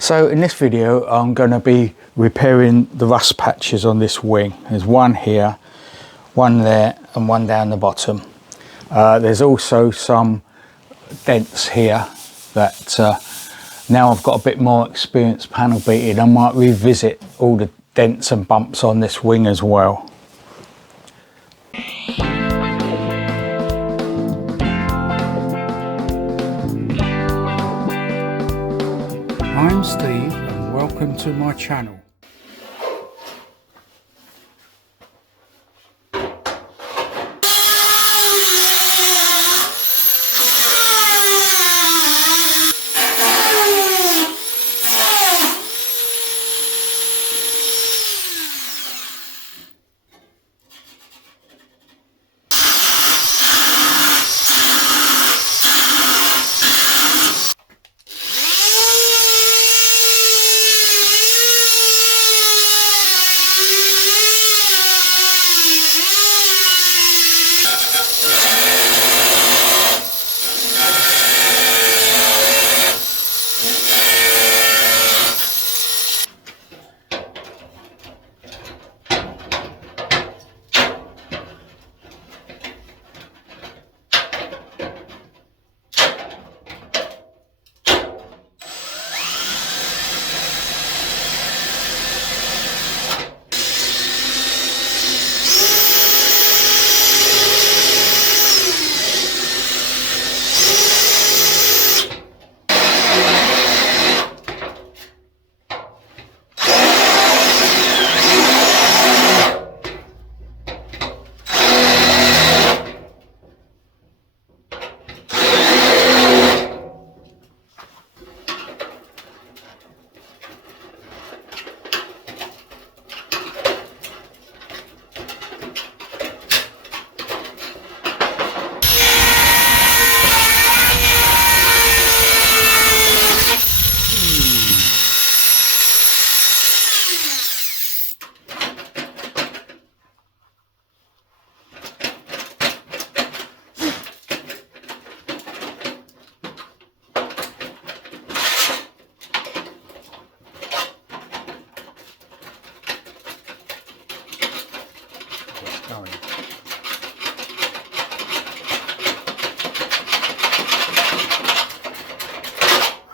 So in this video I'm going to be repairing the rust patches on this wing. There's one here, one there and one down the bottom. There's also some dents here that now I've got a bit more experience panel beating, I might revisit all the dents and bumps on this wing as well. I'm Steve and welcome to my channel.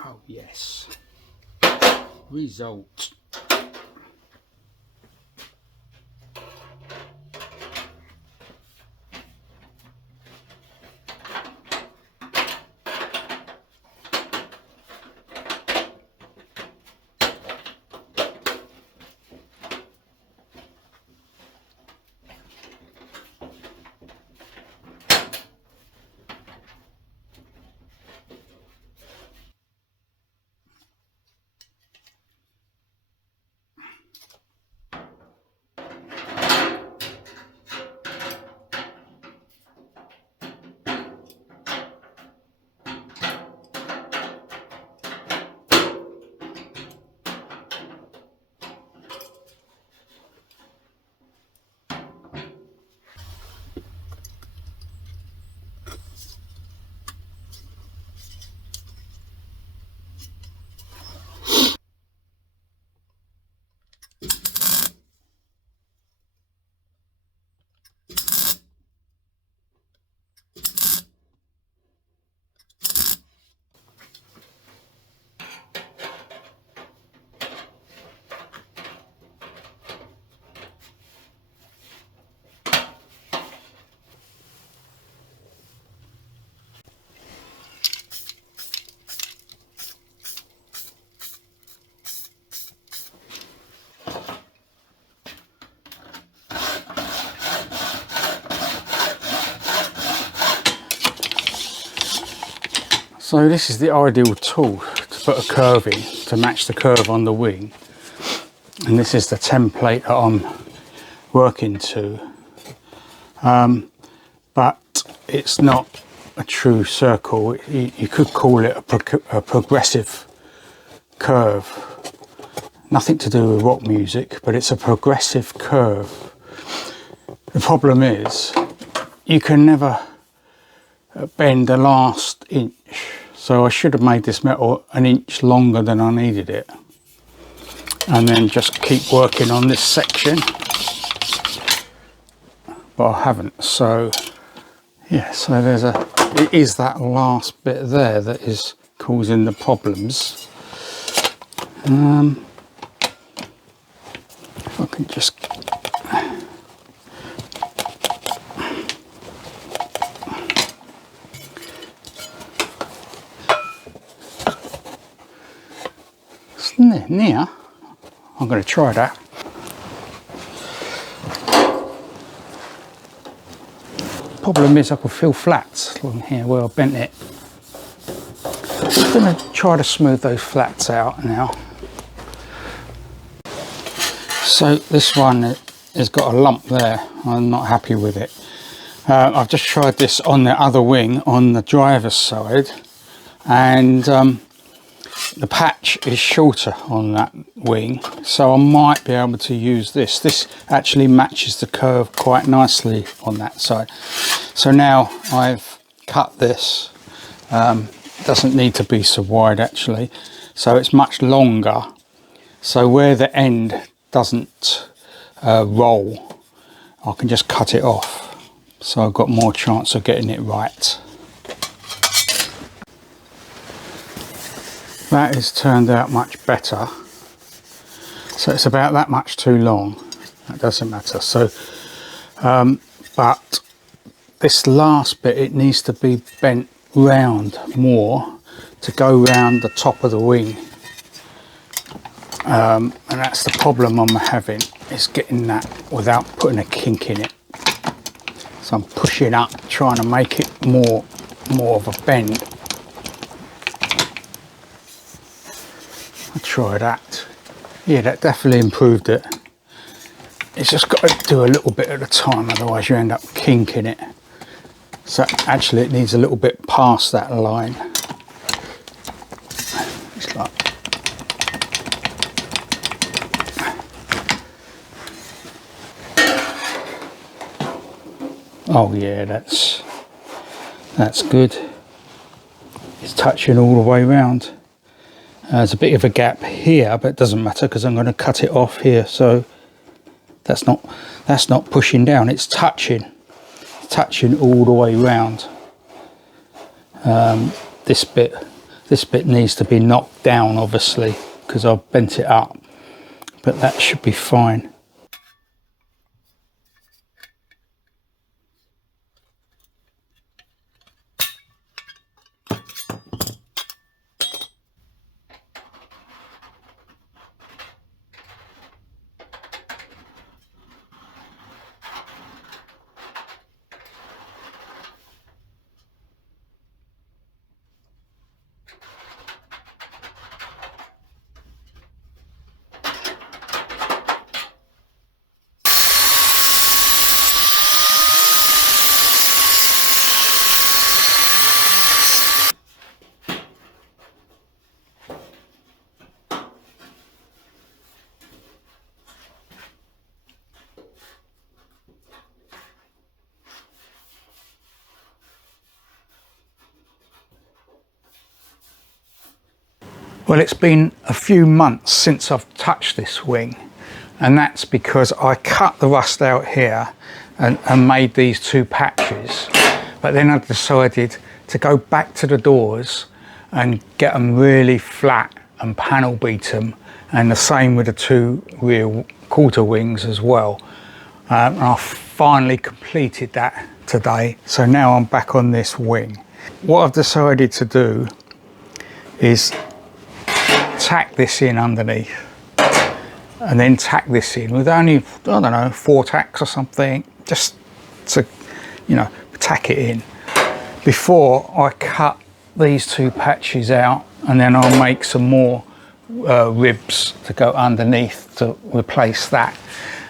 Oh yes, result. So this is the ideal tool to put a curve in, to match the curve on the wing. And this is the template that I'm working to. But it's not a true circle. You could call it a progressive curve. Nothing to do with rock music, but it's a progressive curve. The problem is, you can never bend the last inch. So I should have made this metal an inch longer than I needed it, and then just keep working on this section, but I haven't. So yeah, so it is that last bit there that is causing the problems. If I can just near. I'm going to try that. Problem is I can feel flats along here where I bent it. I'm going to try to smooth those flats out now. So this one has got a lump there. I'm not happy with it. I've just tried this on the other wing on the driver's side, and the patch is shorter on that wing, so I might be able to use this. This actually matches the curve quite nicely on that side. So now I've cut this. Doesn't need to be so wide actually, so it's much longer. So where the end doesn't roll, I can just cut it off. So I've got more chance of getting it right. That has turned out much better. So it's about that much too long. That doesn't matter. So, but this last bit, it needs to be bent round more to go round the top of the wing. And that's the problem I'm having, is getting that without putting a kink in it. So I'm pushing up, trying to make it more of a bend. Try that. Yeah, that definitely improved it. It's just got to do a little bit at a time, otherwise you end up kinking it. So actually it needs a little bit past that line. It's like, oh yeah, that's good. It's touching all the way around. There's a bit of a gap here, but it doesn't matter because I'm going to cut it off here. So that's not pushing down. It's touching all the way round. This bit needs to be knocked down, obviously, because I've bent it up. But that should be fine. Well, it's been a few months since I've touched this wing, and that's because I cut the rust out here and made these two patches, but then I decided to go back to the doors and get them really flat and panel beat them, and the same with the two rear quarter wings as well. And I finally completed that today, so now I'm back on this wing. What I've decided to do is tack this in underneath, and then tack this in with only, I don't know, 4 tacks or something, just to, you know, tack it in before I cut these two patches out, and then I'll make some more ribs to go underneath to replace that.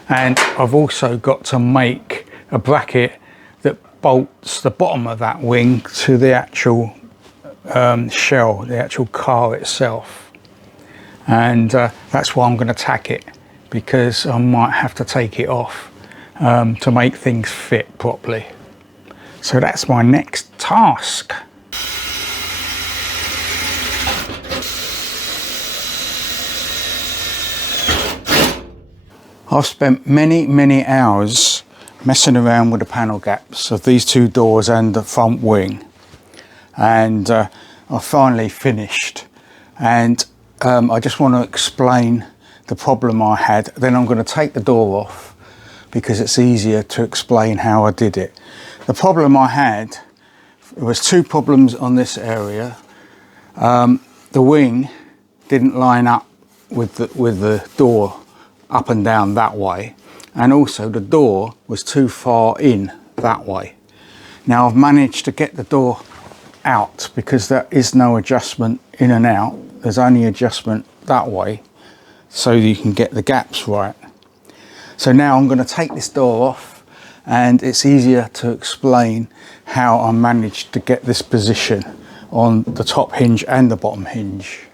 And I've also got to make a bracket that bolts the bottom of that wing to the actual shell, the actual car itself. And that's why I'm going to tack it, because I might have to take it off to make things fit properly. So that's my next task. I've spent many hours messing around with the panel gaps of these two doors and the front wing, and I finally finished. And I just want to explain the problem I had. Then I'm going to take the door off because it's easier to explain how I did it. The problem I had, there was two problems on this area. The wing didn't line up with the door up and down that way, and also the door was too far in that way. Now I've managed to get the door out because there is no adjustment in and out. There's only adjustment that way, so you can get the gaps right. So now I'm going to take this door off, and it's easier to explain how I managed to get this position on the top hinge and the bottom hinge.